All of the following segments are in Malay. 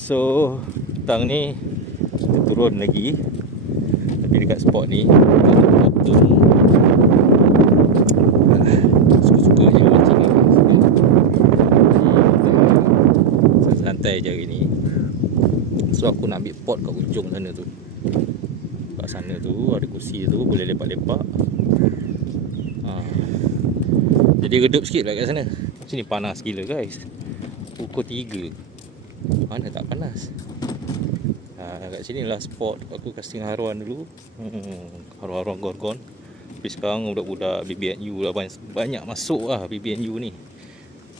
So petang ni kita turun lagi, tapi dekat spot ni kita suka-suka je mancing ni. Santai je hari ni. So aku nak ambil pot kat ujung sana tu. Kat sana tu ada kursi tu, boleh lepak-lepak. Jadi redup sikit lah kat sana. Sini panas gila guys. Pukul 3. Mana tak panas. Kat sini lah spot aku casting haruan dulu. Haruan gorgon. Tapi sekarang budak-budak BBNU lah banyak masuk lah BBNU ni.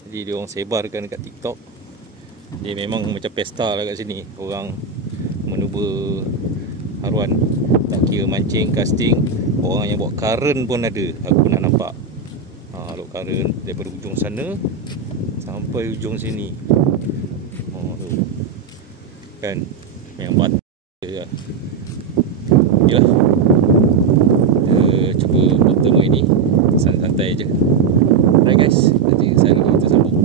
Jadi dia orang sebarkan dekat TikTok. Dia memang macam pesta lah kat sini. Orang menuba haruan. Tak kira mancing, casting. Orang yang bawa karen pun ada. Aku nak nampak. Bawa karen daripada ujung sana sampai ujung sini. Tu kan yang bat je. Yalah, kita cuba pertama ini santai-santai je. Alright guys, nanti saya kita sambung.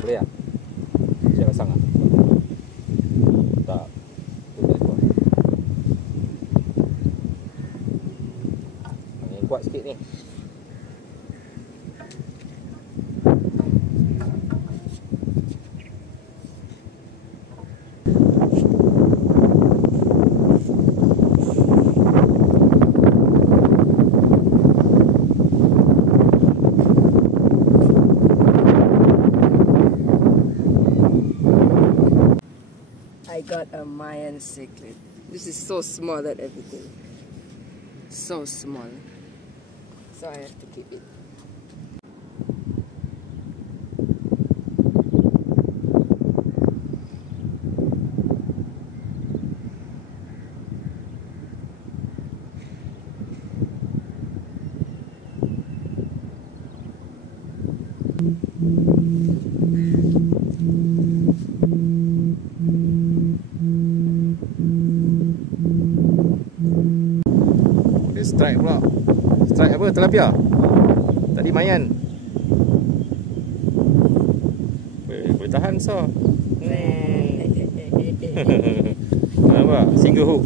Boleh tak? Saya pasang tak? Tak. Angin kuat sikit ni. I got a Mayan cichlid. This is so small that everything. So small. So I have to keep it. Dia strike pula. Strike apa? Tilapia. Tadi mayan. Boleh tahan so. Nampak? Single hook.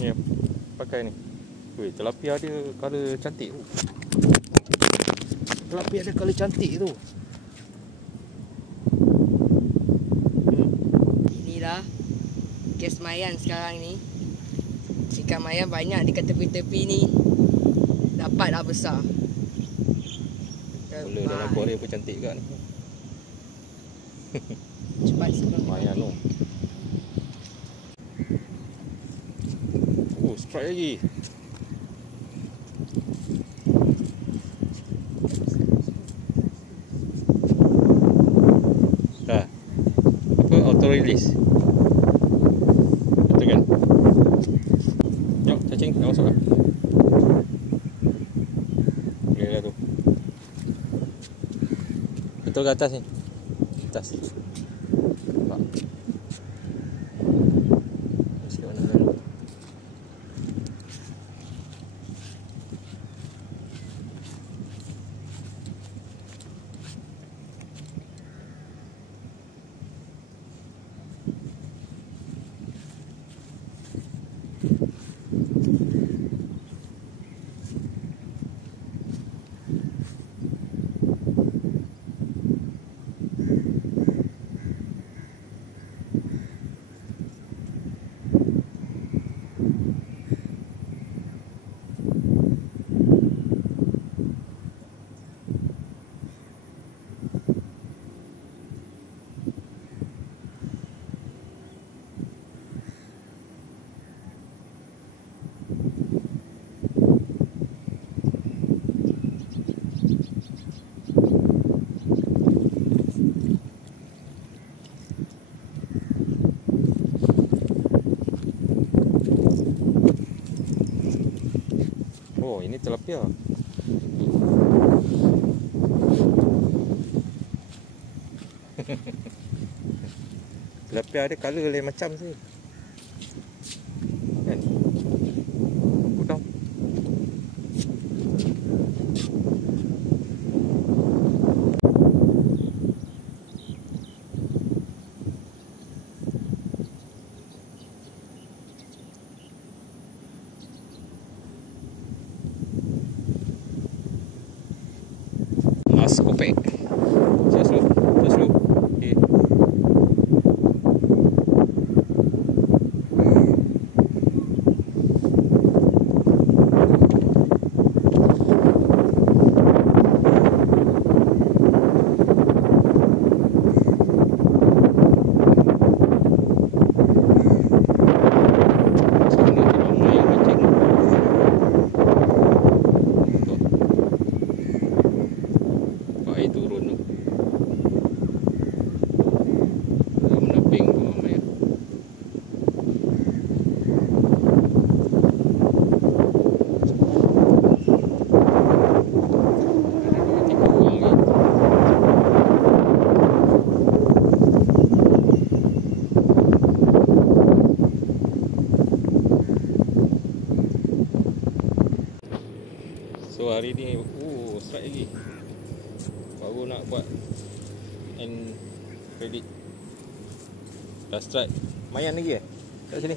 Ni pakai ni. Weh, tilapia dia color cantik tu. Tilapia dia color cantik tu. Inilah kes mayan sekarang ni. Ikan mayan banyak dekat tepi-tepi ni. Dapatlah besar. Mula dalam Korea pun cantik kan. Cepat sebelum mayan tu. Oh, strike lagi. Auto release. Betul kan? Jom, cacing dah masuk lah. Boleh lah tu. Betul ke atas ni? Atas. Nampak? Mesti warna baru. Oh, ini tilapia. Tilapia ada color lain macam sih. Kan? Aku tahu. Mas kopek. Just slow. Okay. Air turun tu. Dah meneping tu air. Ada 2-3 orang ni. So hari ni strike lagi. Baru nak buat end credit. Dah strike. Mayan lagi kat sini.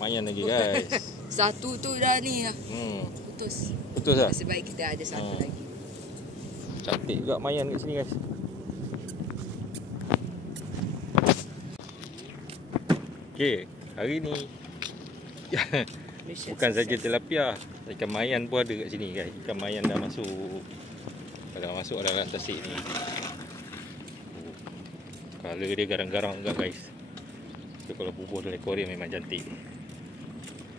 Mayan lagi guys. Satu tu dah ni lah. Putus. Putus lah. Nasib baik kita ada satu lagi. Cantik juga mayan kat sini guys. Okay, hari ni bukan saja tilapia, ikan mayan pun ada kat sini guys. Ikan mayan dah masuk dalam tasik ni. Color dia garang-garang juga guys. So, kalau bubuh dalam aquarium memang cantik.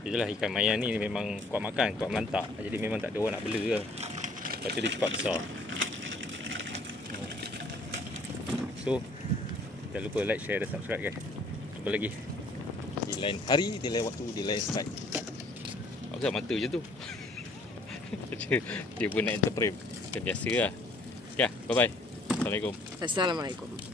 Itulah ikan mayan ni memang kuat makan, kuat melantak. Jadi memang tak ada orang nak bela lah. Lepas tu dia cepat besar. So, jangan lupa like, share dan subscribe guys. Jumpa lagi di lain hari, di lain waktu, di lain strike. Apa mata je tu. Dia pun nak enter frame. Macam biasa lah. Okay, bye bye. Assalamualaikum. Assalamualaikum.